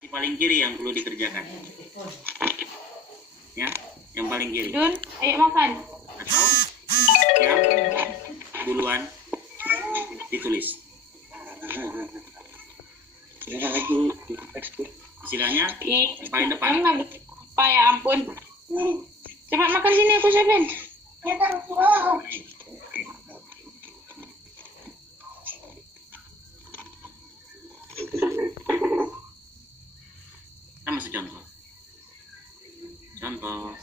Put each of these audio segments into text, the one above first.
Di paling kiri yang perlu dikerjakan. Ya, yang paling kiri. Dun, ayo makan. Atau yang duluan ditulis. Istilahnya yang paling depan. Pak, ya ampun. Cepat makan sini, aku siapin. Kita masuk contoh. Contoh.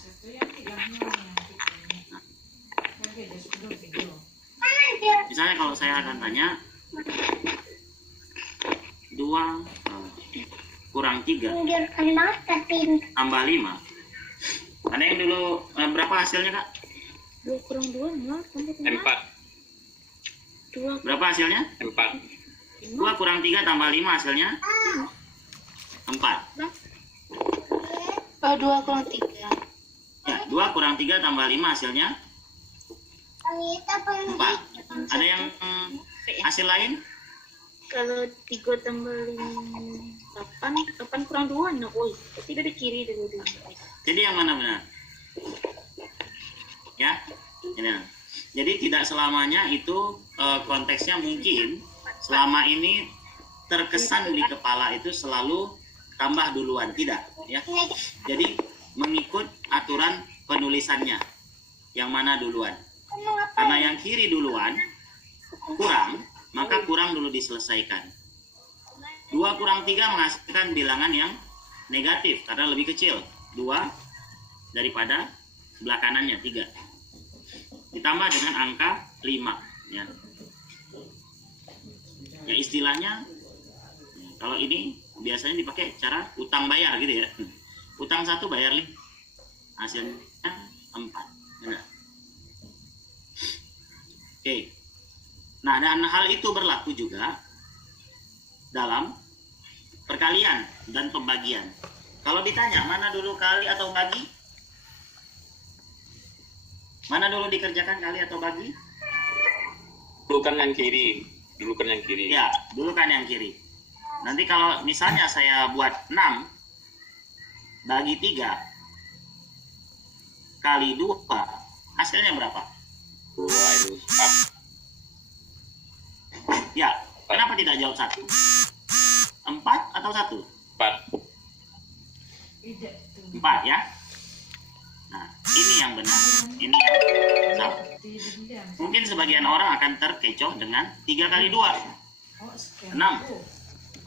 Misalnya kalau saya akan tanya 2 kurang 3 tambah 5. Ada yang dulu berapa hasilnya, Kak? 2 kurang 2, 4. 2. Berapa hasilnya? 4. 2 kurang 3 tambah 5 hasilnya 4. 2 kurang 3. Ya, 2 kurang 3 tambah 5 hasilnya 4. Ada yang hasil lain? Kalau 3 tambah 5, 8 kurang 2. Nah, berarti dari kiri dulu. Jadi yang mana benar? Ya, ini. Jadi tidak selamanya itu konteksnya mungkin selama ini terkesan di kepala itu selalu tambah duluan, tidak, ya. Jadi mengikut aturan penulisannya yang mana duluan. Karena yang kiri duluan kurang, maka kurang dulu diselesaikan. 2 kurang 3 menghasilkan bilangan yang negatif karena lebih kecil 2 daripada sebelah kanannya 3. Ditambah dengan angka 5, ya. Ya istilahnya kalau ini biasanya dipakai cara utang bayar gitu ya. Utang 1 bayar 5. Hasilnya 4. Benar. Oke. Nah, dan hal itu berlaku juga dalam perkalian dan pembagian. Kalau ditanya mana dulu kali atau bagi? Mana dulu dikerjakan kali atau bagi? Dulu kan yang kiri. Ya, dulu kan yang kiri. Nanti kalau misalnya saya buat 6 bagi 3 kali 2, hasilnya berapa? 2 itu 4. Ya, kenapa tidak jawab 1? 4 atau 1? 4. 4 ya. Nah, ini yang benar. Ini yang salah. Mungkin sebagian orang akan terkecoh dengan 3 kali 2. 6.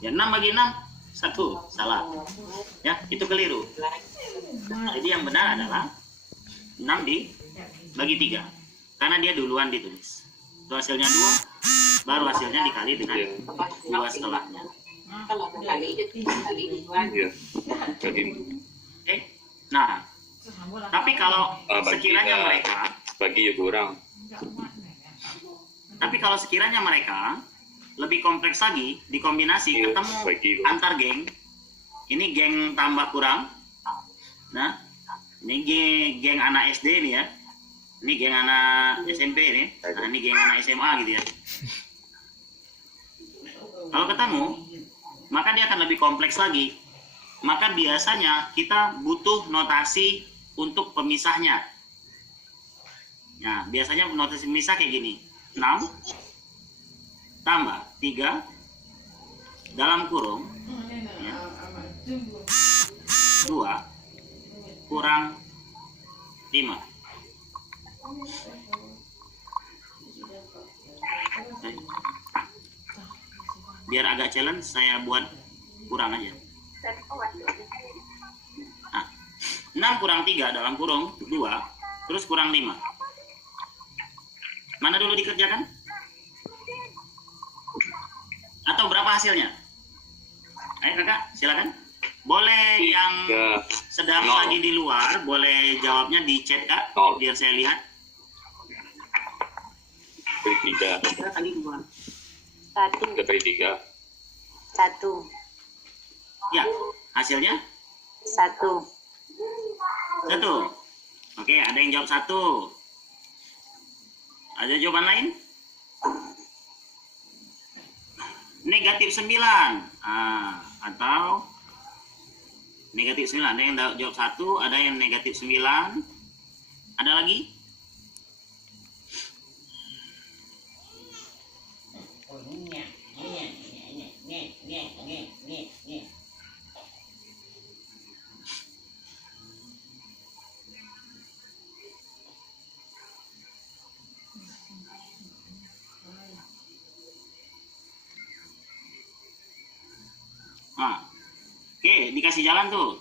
Ya, 6 bagi 6, 1. Salah. Ya, itu keliru. Jadi yang benar adalah 6 dibagi 3. Karena dia duluan ditulis. Itu hasilnya 2, baru hasilnya dikali dengan 2 setelahnya. Iya. Jadi Oke. Nah, tapi kalau sekiranya mereka bagi ya kurang. Tapi kalau sekiranya mereka lebih kompleks lagi, dikombinasi, ketemu antar geng, ini geng tambah kurang, nah, ini geng anak SD nih ya, ini geng anak SMP nih, nah ini geng anak SMA gitu ya. Kalau ketemu, maka dia akan lebih kompleks lagi. Maka biasanya kita butuh notasi untuk pemisahnya. Nah, biasanya notasi pemisah kayak gini. 6 tambah 3 dalam kurung ya, 2 kurang 5. Biar agak challenge, saya buat kurang aja. Nah, 6 kurang 3 dalam kurung 2 terus kurang 5. Mana dulu dikerjakan? Atau berapa hasilnya? Ayo kakak, silakan. Boleh yang sedang lagi di luar, boleh jawabnya di chat kak, biar saya lihat. Beri 3. 1. Beri 3. 1. Ya, hasilnya 1. 1. Oke, ada yang jawab 1. Ada jawaban lain? Negatif 9. Atau Negatif 9. Ada yang jawab 1, ada yang negatif 9. Ada lagi? Nah, oke, dikasih jalan tuh.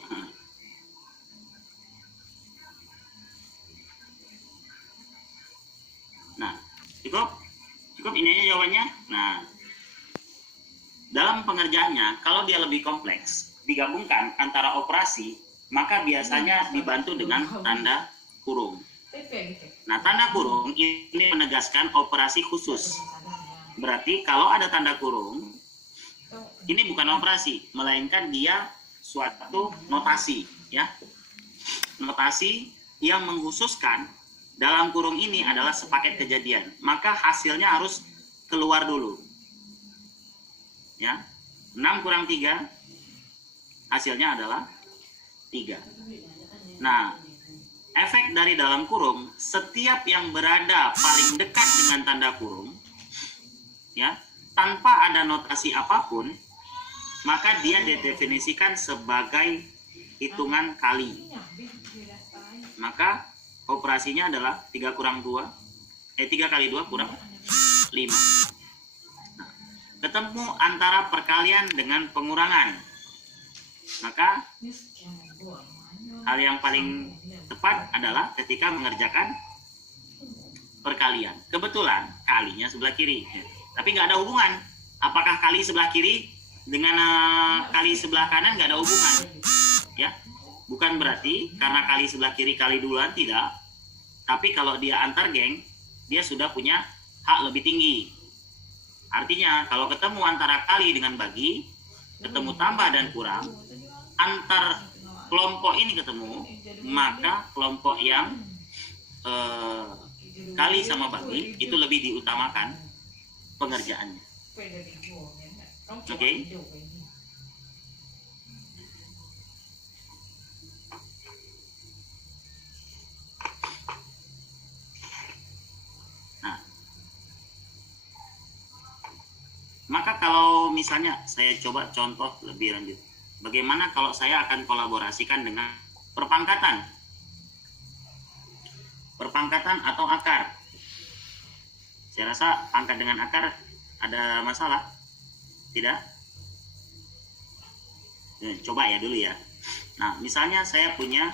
Nah, cukup ini aja jawabannya. Nah, dalam pengerjaannya, kalau dia lebih kompleks, digabungkan antara operasi, maka biasanya dibantu dengan tanda kurung. Nah, tanda kurung ini menegaskan operasi khusus. Berarti kalau ada tanda kurung, ini bukan operasi, melainkan dia suatu notasi, ya. Notasi yang mengkhususkan dalam kurung ini adalah sepaket kejadian. Maka hasilnya harus keluar dulu. Ya. 6 kurang 3 hasilnya adalah 3. Nah, efek dari dalam kurung, setiap yang berada paling dekat dengan tanda kurung, ya, tanpa ada notasi apapun, maka dia didefinisikan sebagai hitungan kali. Maka operasinya adalah 3 kali 2 kurang 5. Nah, ketemu antara perkalian dengan pengurangan. Maka hal yang paling tepat adalah ketika mengerjakan perkalian. Kebetulan kalinya sebelah kiri, tapi nggak ada hubungan. Apakah kali sebelah kiri dengan kali sebelah kanan nggak ada hubungan, ya? Bukan berarti karena kali sebelah kiri kali duluan, tidak. Tapi kalau dia antar geng, dia sudah punya hak lebih tinggi. Artinya kalau ketemu antara kali dengan bagi, ketemu tambah dan kurang, antar kelompok ini ketemu, maka kelompok yang kali sama bagi itu lebih diutamakan pengerjaannya. Oke? Nah, maka kalau misalnya saya coba contoh lebih lanjut, bagaimana kalau saya akan kolaborasikan dengan perpangkatan atau akar? Saya rasa pangkat dengan akar ada masalah, tidak? Coba ya dulu ya. Nah, misalnya saya punya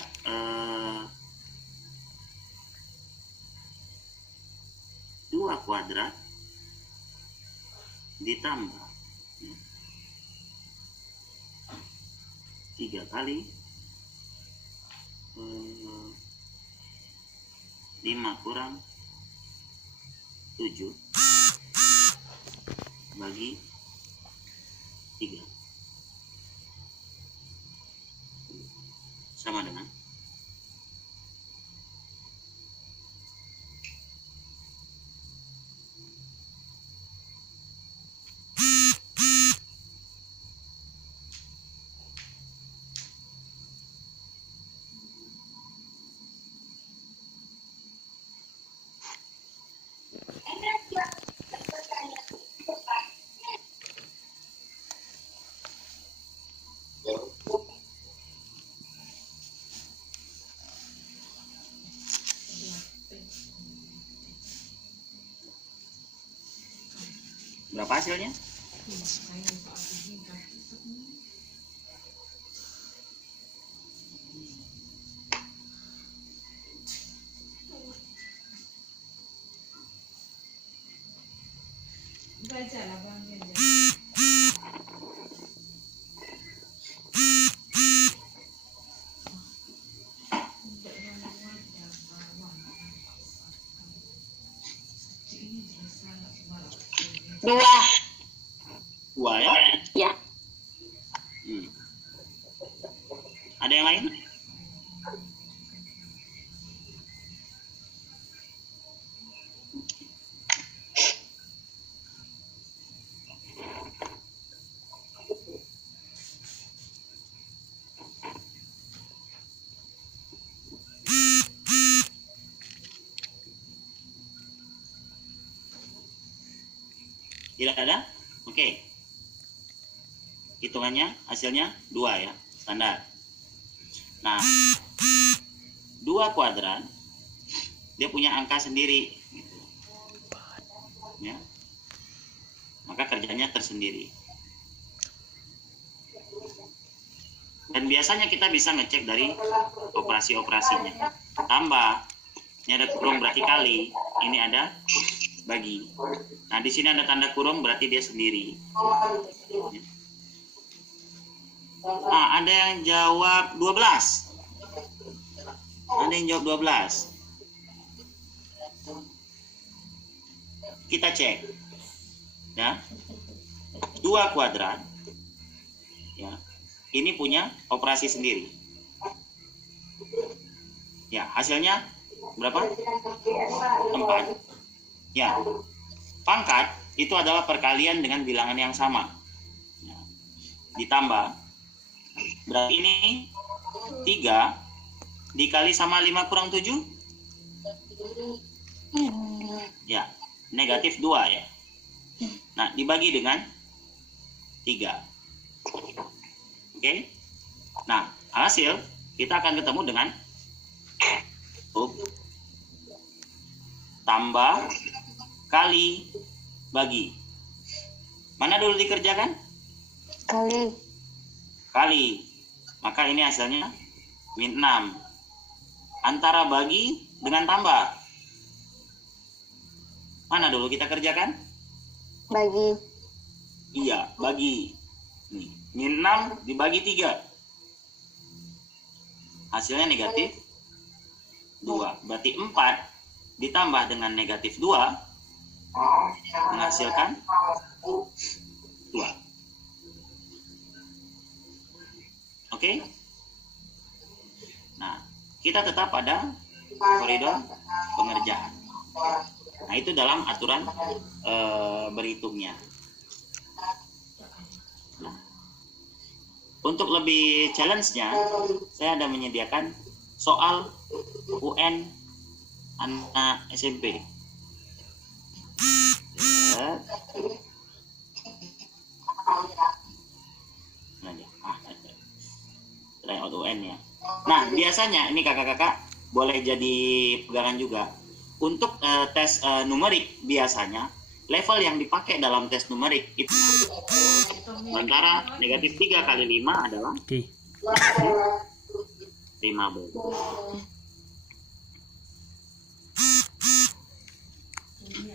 2 kuadrat ditambah 3 kali 5 kurang 7 bagi 3 sama dengan berapa hasilnya? Dua ya? Ya. Ada yang lain? Tidak ada? Oke. Hitungannya hasilnya 2 ya, standar. Nah, 2 kuadran dia punya angka sendiri gitu. Ya. Maka kerjanya tersendiri. Dan biasanya kita bisa ngecek dari operasi-operasinya. Tambah, ini ada kurung berarti kali, ini ada bagi. Nah, di sini ada tanda kurung berarti dia sendiri. Nah, ada yang jawab 12. Ada yang jawab 12. Kita cek. Ya. 2 kuadran. Ya. Ini punya operasi sendiri. Ya, hasilnya berapa? 4. Ya. Pangkat itu adalah perkalian dengan bilangan yang sama. Ya. Ditambah. Berarti ini 3 dikali sama 5 kurang 7? Ya, negatif 2 ya. Nah, dibagi dengan 3. Oke. Nah, hasil kita akan ketemu dengan tambah kali bagi. Mana dulu dikerjakan? Kali. Maka ini hasilnya min 6. Antara bagi dengan tambah. Mana dulu kita kerjakan? Bagi. Iya, bagi. Nih, min 6 dibagi 3. Hasilnya negatif 2. Berarti 4 ditambah dengan negatif 2 menghasilkan 2. Oke? Nah, kita tetap pada koridor pengerjaan. Nah, itu dalam aturan berhitungnya. Nah, untuk lebih challenge-nya, saya ada menyediakan soal UN anak SMP. Ya. Layout UN ya. Nah, biasanya ini kakak-kakak boleh jadi pegangan juga. Untuk tes numerik biasanya level yang dipakai dalam tes numerik itu antara negatif 3 kali 5 adalah 15.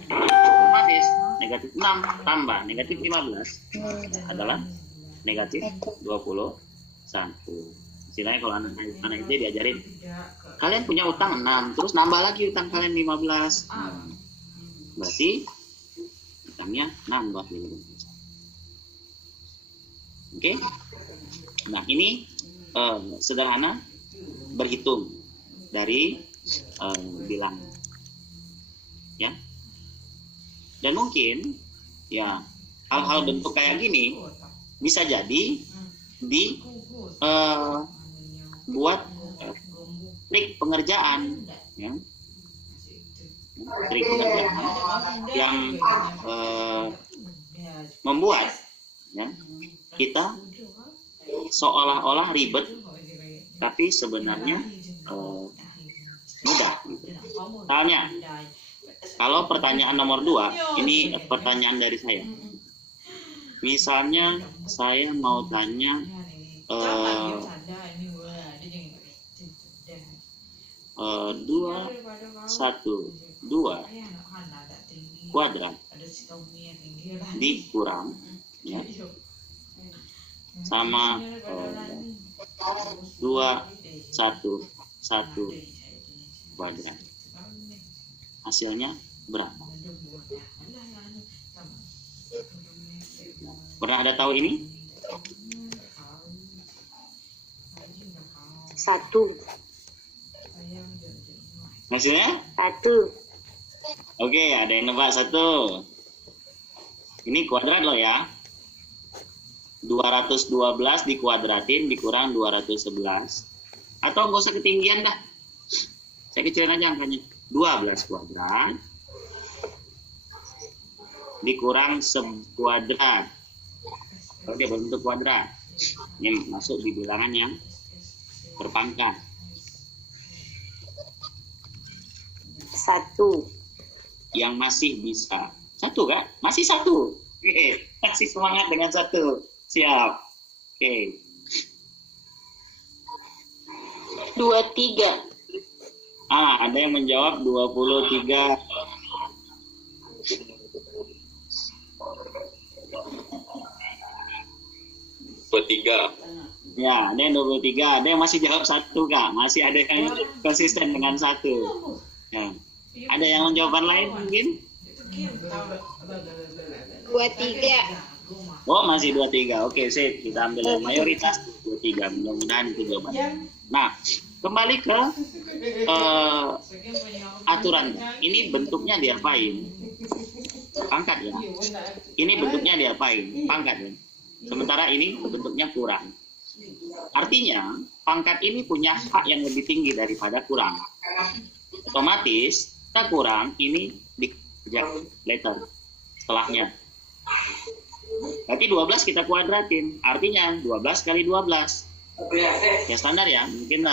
Otomatis negatif 6 tambah negatif 15 adalah negatif 21. Istilahnya kalau anak itu diajarin, kalian punya utang 6, terus nambah lagi utang kalian 15. Berarti utangnya nambah 15. Oke? Nah, ini sederhana berhitung dari bilang. Ya. Dan mungkin ya hal-hal bentuk kayak gini bisa jadi buat trik pengerjaan, ya. Trik pengerjaan yang membuat ya, kita seolah-olah ribet tapi sebenarnya mudah. Misalnya kalau pertanyaan nomor 2, ini pertanyaan dari saya. Misalnya saya mau tanya 2 kuadrat dikurang ya, sama 2 1 kuadrat, hasilnya berapa? Pernah ada tahu ini? 1. Hasilnya? 1. Oke, ada yang nebak 1. Ini kuadrat loh ya. 212 dikuadratin dikurang 211. Atau nggak usah ketinggian dah. Saya kecilin aja angkanya. 12 kuadrat dikurang sekuadrat. Oke, berbentuk kuadrat. Ini masuk di bilangan yang berpangkat. 1. Yang masih bisa. 1 Kak? Masih 1. Oke, masih semangat dengan 1. Siap. Oke. 23. Ada yang menjawab 23. Tiga. Ya, ada yang 23. Ada yang masih jawab 1 Kak. Masih ada yang konsisten dengan 1. Ya. Ada yang jawaban lain mungkin? 23. Oh, masih 23. Oke, sip. Kita ambil yang mayoritas 23. Mudah-mudahan itu jawabannya. Nah, kembali ke aturan. Ini bentuknya diapain? Pangkat ya. Ini bentuknya diapain? Pangkat ya. Sementara ini bentuknya kurang. Artinya, pangkat ini punya hak yang lebih tinggi daripada kurang. Otomatis, kita kurang ini dikerja later setelahnya. Berarti 12 kita kuadratin. Artinya 12 kali 12. Ya standar ya. Mungkin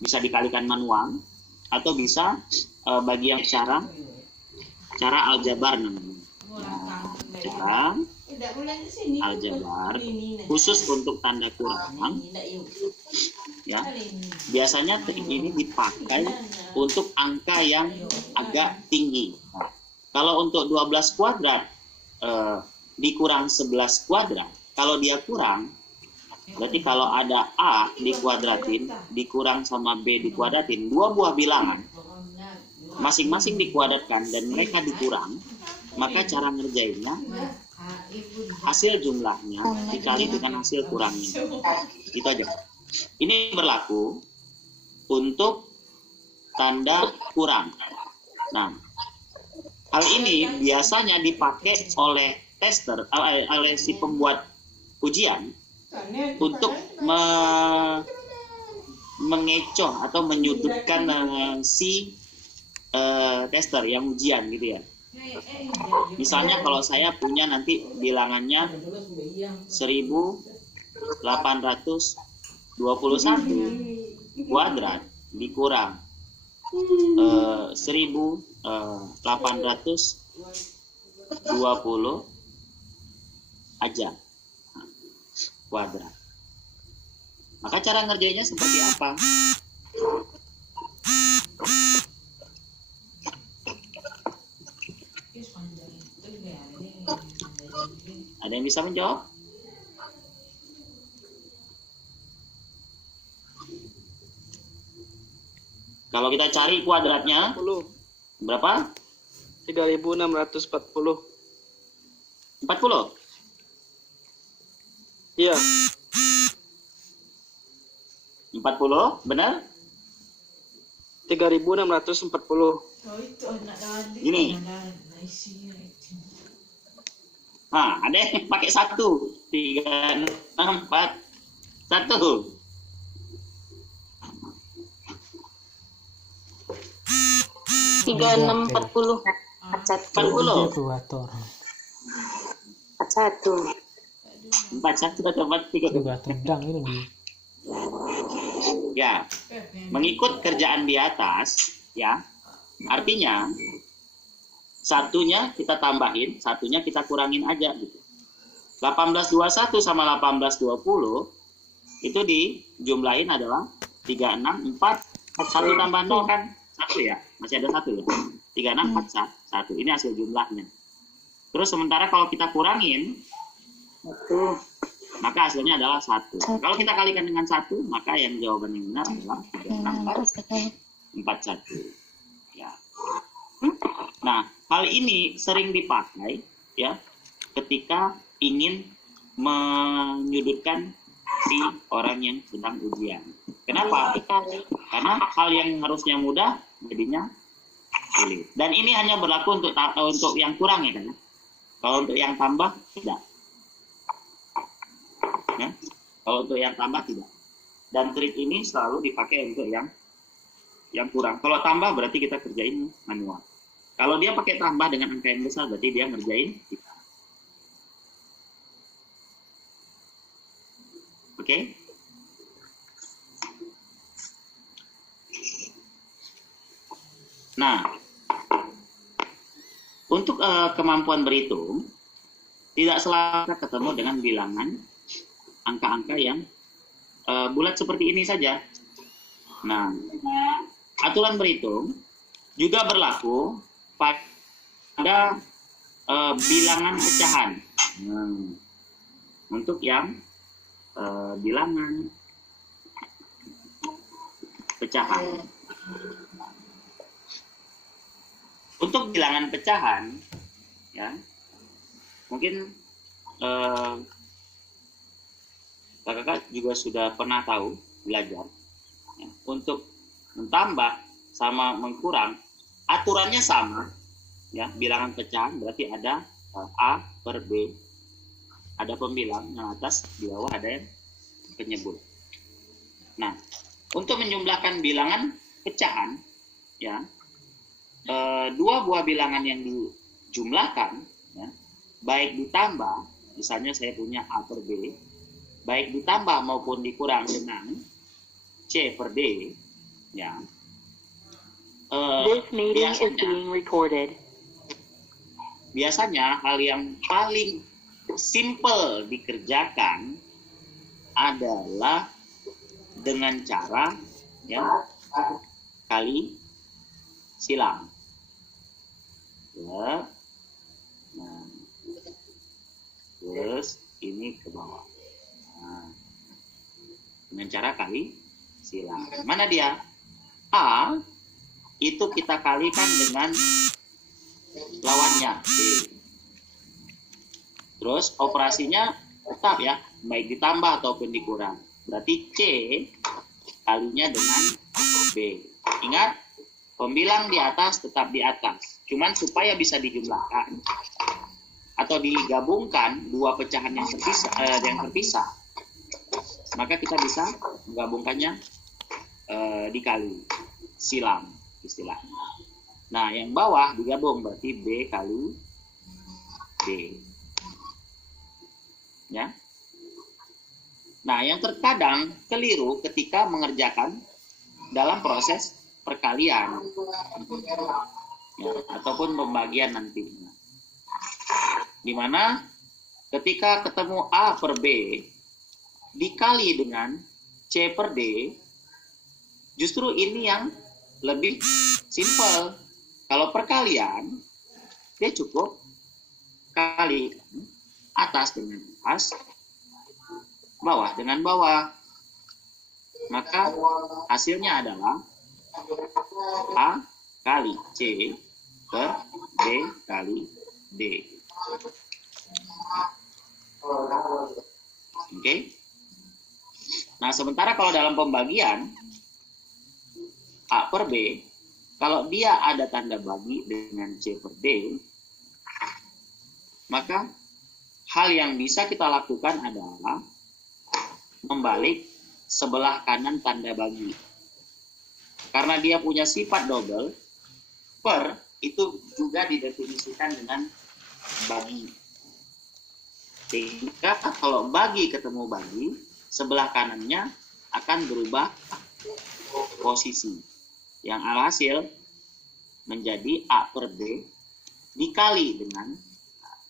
bisa dikalikan manual atau bisa bagi yang cara aljabar namanya. Cara aljabar khusus untuk tanda kurang. Ya, biasanya trik ini dipakai untuk angka yang agak tinggi. Nah, kalau untuk 12 kuadrat dikurang 11 kuadrat, kalau dia kurang, berarti kalau ada A dikuadratin, dikurang sama B dikuadratin, dua buah bilangan, masing-masing dikuadratkan dan mereka dikurang, maka cara ngerjainnya, hasil jumlahnya dikali dengan hasil kurangnya. Itu aja. Ini berlaku untuk tanda kurang. Nah, hal ini biasanya dipakai oleh tester, oleh si pembuat ujian untuk mengecoh atau menyudutkan si tester yang ujian gitu ya. Misalnya kalau saya punya nanti bilangannya 1821 kuadrat dikurang 1820 aja kuadrat. Maka cara ngerjainnya seperti apa? Ada yang bisa menjawab? Kalau kita cari kuadratnya 40. berapa? 3640. 40. Iya. 40, benar? 3640. Ini. Nah, ada yang pakai 1. 3, 6, 4, 1. Tiga, 6, 40. 40. Ekuator. 41. 41 atau 43. Juga tendang ini di Ya, mengikut kerjaan di atas, ya. Artinya satunya kita tambahin, satunya kita kurangin aja gitu. 1821 sama 1820 itu dijumlahin adalah 364, 1 tambah 0 kan 1 ya, masih ada 1 ya. 3641. Ini hasil jumlahnya. Terus sementara kalau kita kurangin, maka hasilnya adalah 1. Kalau kita kalikan dengan 1, maka yang jawaban yang benar adalah 36441. Ya. Nah, hal ini sering dipakai ya ketika ingin menyudutkan si orang yang sedang ujian. Kenapa? Karena hal yang harusnya mudah jadinya sulit. Dan ini hanya berlaku untuk yang kurang ya kan? Kalau untuk yang tambah tidak. Ya? Kalau untuk yang tambah tidak. Dan trik ini selalu dipakai untuk yang kurang. Kalau tambah berarti kita kerjain manual. Kalau dia pakai tambah dengan angka yang besar, berarti dia ngerjain kita. Oke? Nah, untuk kemampuan berhitung, tidak selalu ketemu dengan bilangan angka-angka yang bulat seperti ini saja. Nah, aturan berhitung juga berlaku pada bilangan pecahan. Untuk yang bilangan pecahan. Untuk bilangan pecahan, ya, mungkin kakak juga sudah pernah tahu belajar, ya, untuk mentambah sama mengkurang aturannya sama, ya. Bilangan pecahan berarti ada A per B, ada pembilang yang atas, di bawah ada yang penyebut. Nah, untuk menjumlahkan bilangan pecahan, ya, dua buah bilangan yang dijumlahkan, ya, baik ditambah, misalnya saya punya A per B, baik ditambah maupun dikurang dengan C per D, ya. This meeting is being recorded. Biasanya hal yang paling simple dikerjakan adalah dengan cara, ya, kali silang. Ya. Nah, terus ini ke bawah. Nah, dengan cara kali silang. Mana dia? A itu kita kalikan dengan lawannya B. Terus operasinya tetap, ya, baik ditambah ataupun dikurang. Berarti C kalinya dengan B. Ingat, pembilang di atas tetap di atas. Cuman supaya bisa dijumlahkan atau digabungkan dua pecahan yang terpisah, maka kita bisa menggabungkannya dikali silang istilahnya. Nah, yang bawah digabung berarti B kali D. Ya. Nah, yang terkadang keliru ketika mengerjakan dalam proses perkalian, ya, ataupun pembagian nantinya, di mana ketika ketemu A per B dikali dengan C per D, justru ini yang lebih simple. Kalau perkalian, dia cukup kali atas dengan atas, bawah dengan bawah. Maka hasilnya adalah A kali C per B kali D. Oke. Nah, sementara kalau dalam pembagian A per B, kalau dia ada tanda bagi dengan C per D, maka hal yang bisa kita lakukan adalah membalik sebelah kanan tanda bagi. Karena dia punya sifat double, per itu juga didefinisikan dengan bagi. Sehingga kalau bagi ketemu bagi, sebelah kanannya akan berubah posisi. Yang alhasil menjadi A per B dikali dengan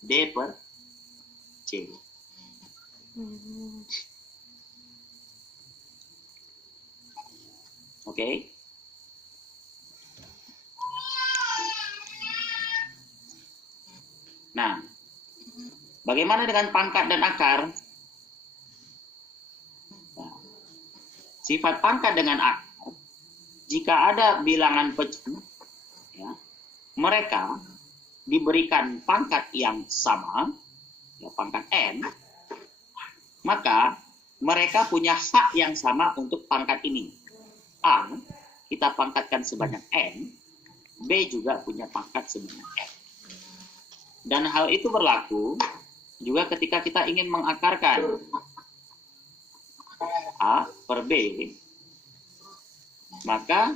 D per C. Oke. Nah, bagaimana dengan pangkat dan akar? Nah, sifat pangkat dengan akar, jika ada bilangan pecahan, ya, mereka diberikan pangkat yang sama, ya, pangkat N, maka mereka punya hak yang sama untuk pangkat ini. A kita pangkatkan sebanyak N, B juga punya pangkat sebanyak N. Dan hal itu berlaku juga ketika kita ingin mengakarkan A per B, maka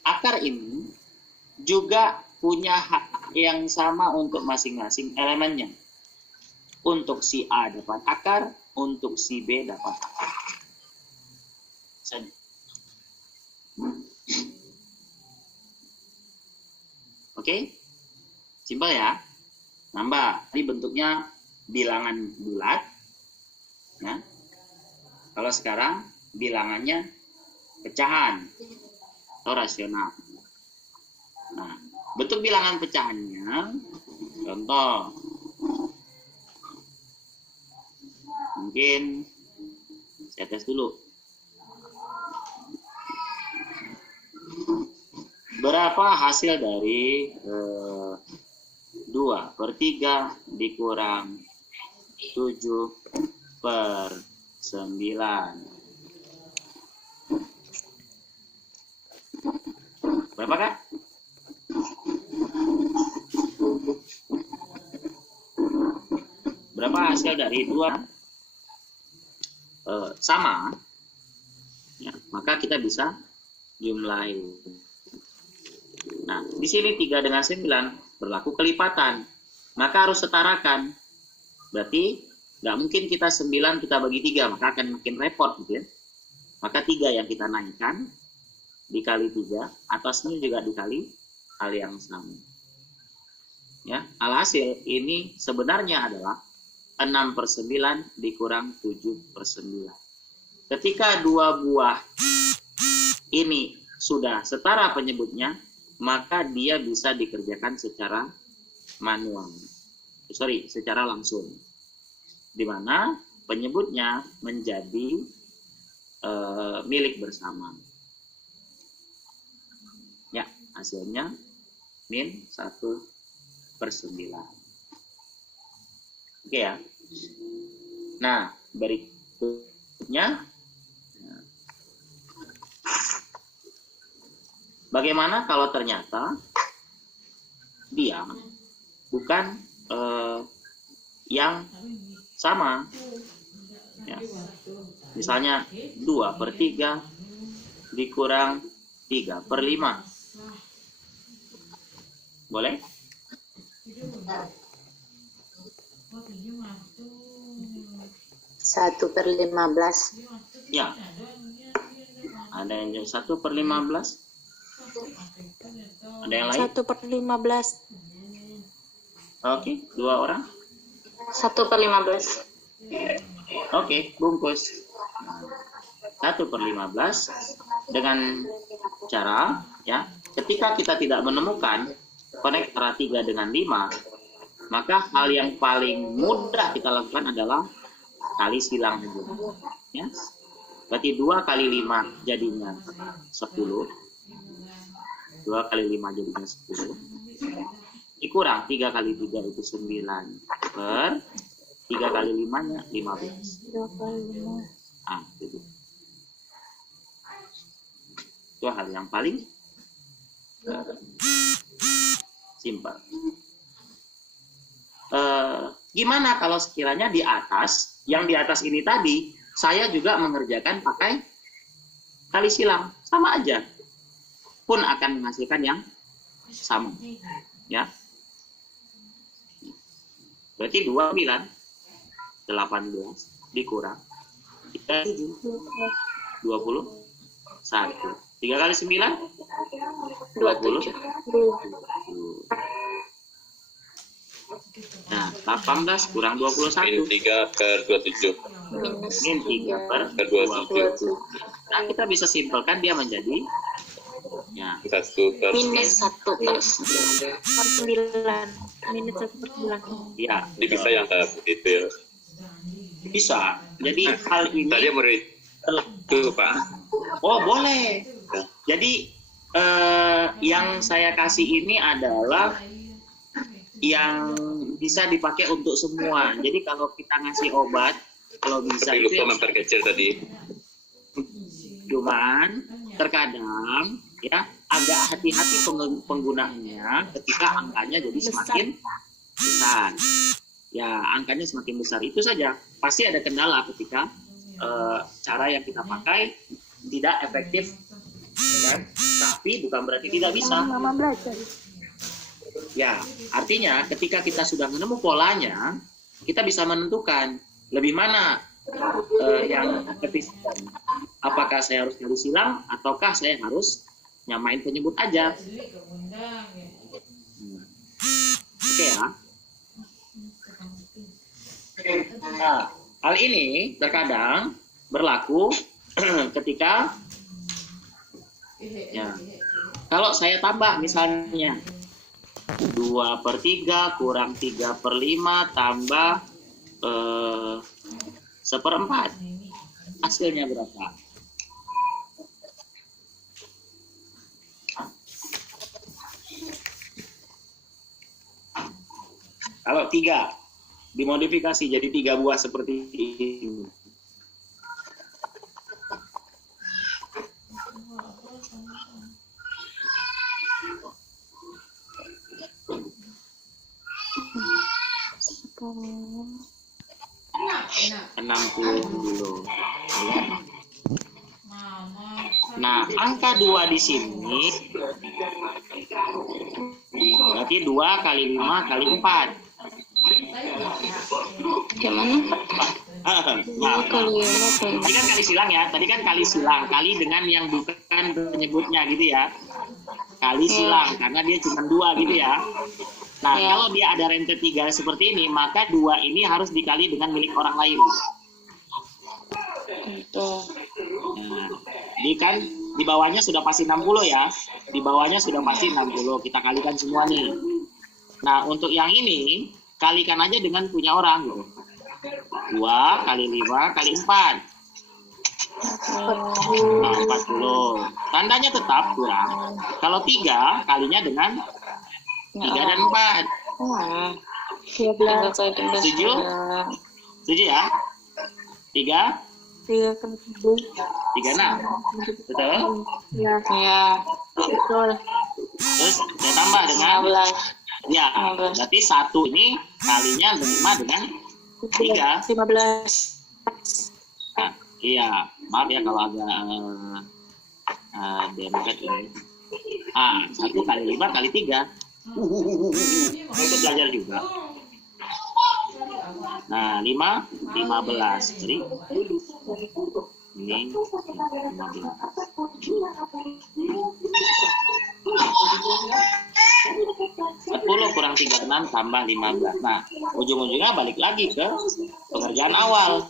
akar ini juga punya hak yang sama untuk masing-masing elemennya. Untuk si A dapat akar, untuk si B dapat akar. Oke? Simpel ya. Nambah. Ini bentuknya bilangan bulat. Ya. Kalau sekarang bilangannya pecahan atau rasional. Nah, bentuk bilangan pecahannya, contoh, mungkin saya tes dulu. Berapa hasil dari 2/3 dikurang 7/9? Berapa, Kak? Berapa hasil dari 2? Sama. Ya, maka kita bisa jumlahin. Nah, di sini 3 dengan 9 berlaku kelipatan. Maka harus setarakan. Berarti nggak mungkin kita 9 kita bagi 3, maka akan makin repot gitu ya. Maka 3 yang kita naikkan dikali 3, atasnya juga dikali hal yang sama. Ya, alhasil ini sebenarnya adalah 6/9 dikurang 7/9. Ketika 2 buah ini sudah setara penyebutnya, maka dia bisa dikerjakan secara manual. Secara langsung. Di mana penyebutnya menjadi milik bersama. Ya, hasilnya min 1/9. Oke ya. Nah, berikutnya bagaimana kalau ternyata dia bukan yang sama? Ya. Misalnya 2/3 dikurang 3/5. Boleh? 1/15. Ya. Ada yang 1/15? Ada yang lain? 1/15. Oke, 2 orang. 1/15. Oke, bungkus. 1/15 dengan cara ya, ketika kita tidak menemukan konek antara 3 dengan 5, maka hal yang paling mudah kita lakukan adalah kali silang aja. Ya. Berarti 2 kali 5 jadinya 10. 2 kali 5 jadinya 10. Dikurang 3 kali 3 itu 9. Per 3 kali 5-nya 15. 2 kali 5. Itu. Itu hal yang paling simpel. Gimana kalau sekiranya di atas, yang di atas ini tadi, saya juga mengerjakan pakai kali silang, sama aja, pun akan menghasilkan yang sama, ya. Berarti 29, 18 dikurang 37, 21. 3 kali 9, 20. Nah, 18 kurang 21. Min 3/27. Min 3/27. Nah, kita bisa simpelkan dia menjadi ya, 1/9. Minus 1/9. Minus 1/9. ya. Jadi bisa yang itu ya. Bisa. Jadi hal ini Tadi murid itu Pak. oh, boleh. Jadi yang saya kasih ini adalah yang bisa dipakai untuk semua. Jadi kalau kita ngasih obat, kalau bisa Tapi itu lupa memperkecil tadi. cuman terkadang ya agak hati-hati penggunaannya ketika angkanya jadi semakin besar. Ya, angkanya semakin besar itu saja. Pasti ada kendala ketika cara yang kita pakai tidak efektif, ya kan? pasti bukan berarti tidak bisa. Mama belajar. Ya, artinya ketika kita sudah menemu polanya, kita bisa menentukan lebih mana yang efisien. Apakah saya harus nyari silang ataukah saya harus nyamain penyebut aja. Oke ya. Nah, hal ini terkadang berlaku ketika ya, kalau saya tambah misalnya 2/3 kurang 3/5 tambah 1/4, hasilnya berapa? Kalau 3 dimodifikasi jadi 3 buah seperti ini. Sekarang 60. Nah, angka 2 di sini berarti 2 kali 5 kali 4. gimana? Nah, Kali lima kali. tadi kan kali silang ya, tadi kan kali silang, kali dengan yang bukan penyebutnya gitu ya. Kali silang, karena dia cuma 2 gitu ya. Nah, Ya. kalau dia ada rentet 3 seperti ini, maka 2 ini harus dikali dengan milik orang lain. Itu. Nah, di kan di bawahnya sudah pasti 60 ya. Di bawahnya sudah pasti 60. Kita kalikan semua nih. Nah, untuk yang ini kalikan aja dengan punya orang gitu. 2 kali 5 kali 4. Nah, 40. Tandanya tetap kurang. Kalau 3 kalinya dengan 3 dan 4. Wah. 13 kali 13. Setuju? Setuju ya? 3 3 kali 7. 36. Betul? Ya. Ya. Betul. Terus saya tambah dengan 15. ya, berarti 1 ini kalinya 5 dengan 3. 15. Nah, iya, maaf ya kalau agak demet ini. 1 kali 5 kali 3. Untuk belajar juga. Nah, 5, 15. Jadi, ini 15. 40 kurang 36 tambah 15. Nah, ujung-ujungnya balik lagi ke pengerjaan awal.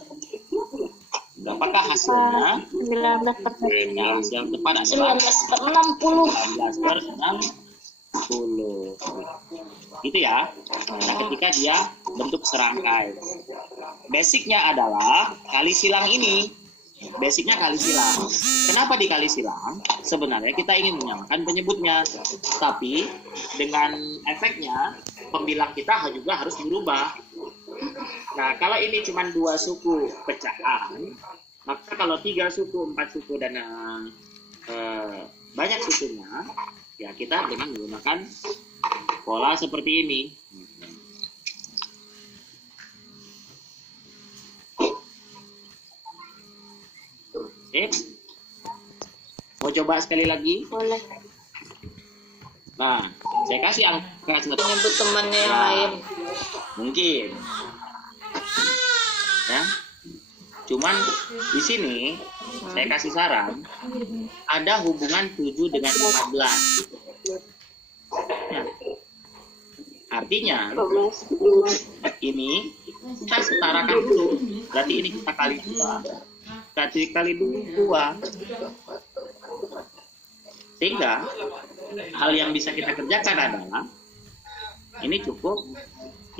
Berapakah hasilnya? 19/60. Ya, hasil yang tepat adalah 19/60. Gitu ya. Nah, ketika dia bentuk serangkai. Basicnya adalah kali silang ini. Basicnya kali silang. Kenapa dikali silang? Sebenarnya kita ingin menyamakan penyebutnya. Tapi dengan efeknya, pembilang kita juga harus berubah. Nah, kalau ini cuma 2 suku pecahan, maka kalau 3 suku, 4 suku, dan banyak sukunya, ya kita dengan menggunakan pola seperti ini. Mau coba sekali lagi? Boleh. Nah, saya kasih angka Menyebut temannya yang lain. mungkin ya, cuman di sini saya kasih saran ada hubungan 7 dengan 14 ya. Artinya ini kita setarakan dulu, berarti ini kita kali 2 kali 2, sehingga hal yang bisa kita kerjakan adalah ini cukup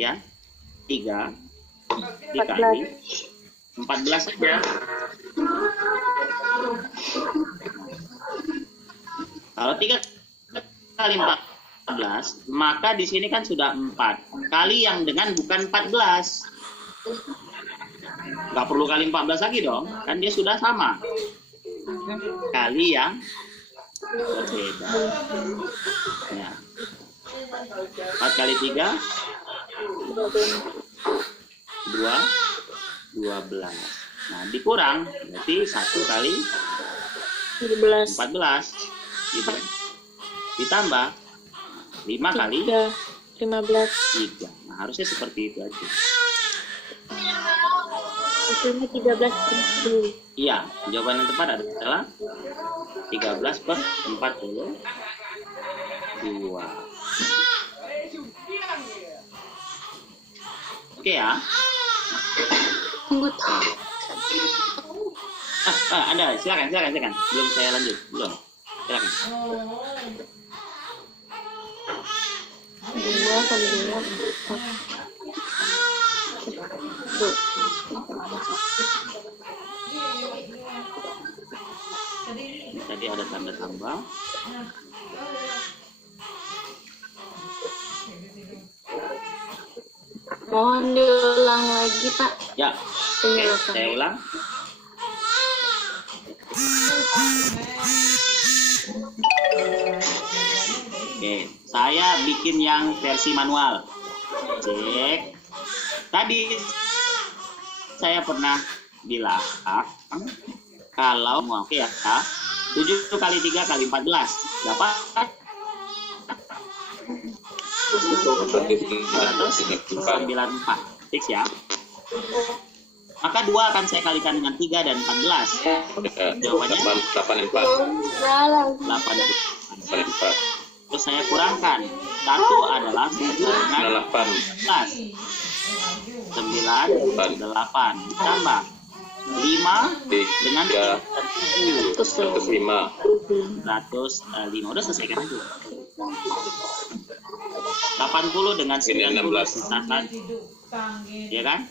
ya 3 dikali 14 saja. Kalau 3 kali 14, maka di sini kan sudah 4 kali yang dengan bukan 14. Nggak perlu kali 14 lagi dong, kan dia sudah sama. Kali yang berbeda. Ya. 4 kali 3 12. Nah, dikurang berarti 1 kali 17. 14 gitu. ditambah 5 kali 15. 3. Nah, harusnya seperti itu aja. Hasilnya 13/10. Iya, jawaban yang tepat adalah 13/42. Oke ya. Tunggu. Anda silakan. Belum saya lanjut, belum. Silakan. 2 kali 2. Tadi ada tanda tambah. Mohon diulang lagi, Pak. Ya, oke, saya ulang. Oke, saya bikin yang versi manual. Cek. Tadi saya pernah bilang kalau mau oke ya, 7 kali 3 kali 14 dapat 294. Fix ya. Maka 2 akan saya kalikan dengan 3 dan 14. Jawabannya 84. 84. Terus saya kurangkan. 1 adalah 7 dengan 14. 98. Tambah 5 dengan 105. 105. Udah selesaikan aja. 80 dengan 90 sisa 1. Ya kan?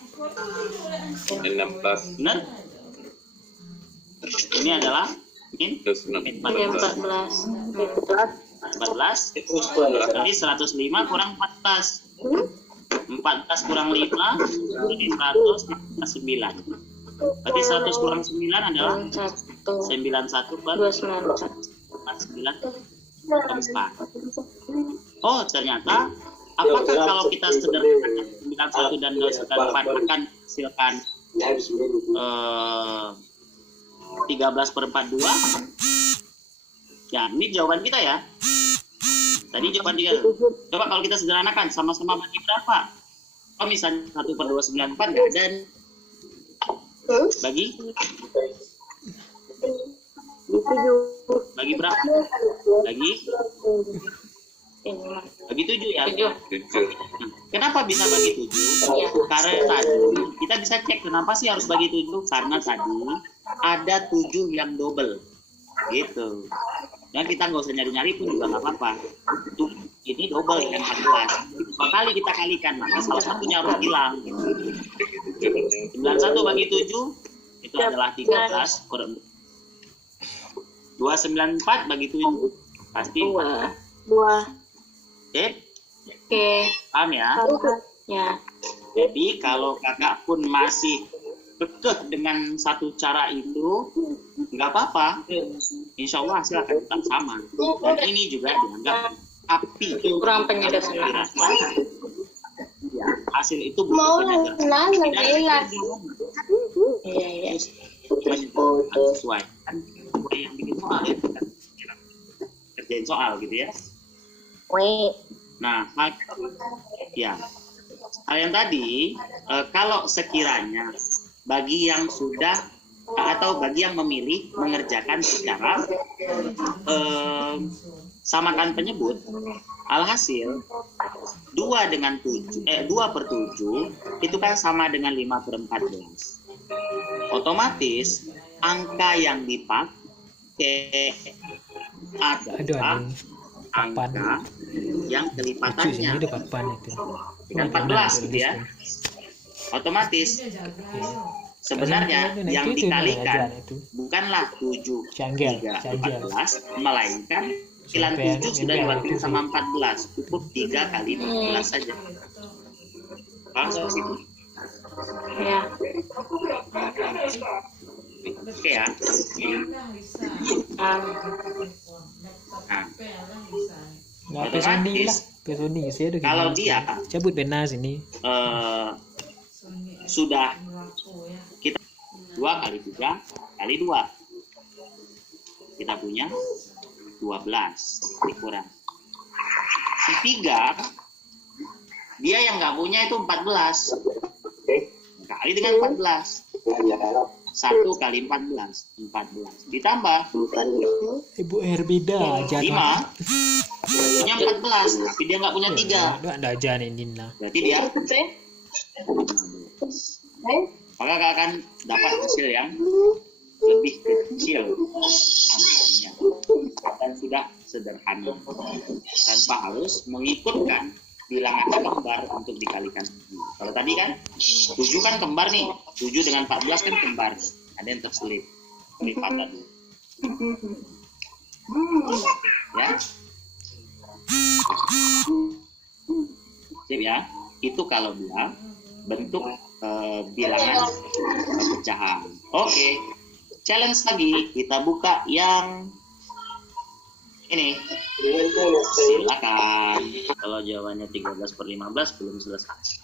16. Benar? Ini adalah min Terus 14. 14. Jadi 105 kurang 14. 14 kurang 5 jadi 109. Berarti 100 kurang 9 adalah 91 per 9 4. Oh, ternyata apakah kalau kita sederhanakan 91 dan 94 akan hasilkan 13/42? Ya, ini jawaban kita ya. Tadi jawaban dia. Coba kalau kita sederhanakan, sama-sama bagi berapa? Oh, misalnya 1/294 nggak ada. Bagi berapa? Bagi 7 ya. 7. Kenapa bisa bagi 7? Karena tadi kita bisa cek kenapa sih harus bagi 7. Karena tadi ada 7 yang double. Gitu. Dan kita nggak usah nyari-nyari pun juga nggak apa-apa. Ini double dengan 14. 2 kali kita kalikan, maka salah satunya harus hilang. 91 bagi 7 itu adalah 13 kurang 294 bagi 7 pasti 2. Oke, Oke. paham ya? Ya. Jadi kalau kakak pun masih kekeh dengan satu cara itu, nggak apa-apa. Insya Allah hasil akan tetap sama. Dan ini juga dianggap api. Kurang penyederhanaan. Ya, hasil itu bukan penyederhanaan. Iya. Sesuai. Kan yang bikin soal ya, kerjain soal gitu ya. Nah, ya. Hal yang tadi, kalau sekiranya bagi yang sudah atau bagi yang memilih mengerjakan secara samakan penyebut, alhasil 2/7 itu kan sama dengan 5/14. Otomatis angka yang dipakai adalah angka yang kelipatannya dengan 14 gitu ya. Otomatis sebenarnya yang dikalikan bukanlah 7/3/14, melainkan 97 sudah diwakili sama 14, cukup 3 kali 14 saja. Langsung situ. Ya. Oke ya. Nah, otomatis kalau dia cabut pena sini sudah kita 2 kali 3 kali 2 kita punya 12 dikurang. Si 3 dia yang nggak punya itu 14 kali dengan 14. 1 kali 14 ditambah Ibu Herbida aja 5 punya 14 tapi dia nggak punya 3, ada aja nih Nina. berarti dia 15. Maka akan dapat hasil yang lebih kecil angkanya dan sudah sederhana tanpa harus mengikutkan bilangan kembar untuk dikalikan. Kalau tadi kan 7 kan kembar nih, 7 dengan 14 kan kembar, ada yang terselip kelipatan ya. Sip ya, itu kalau dia bentuk bilangan pecahan. Oke, challenge lagi, kita buka yang ini. Silakan. Kalau jawabannya 13/15 belum selesai.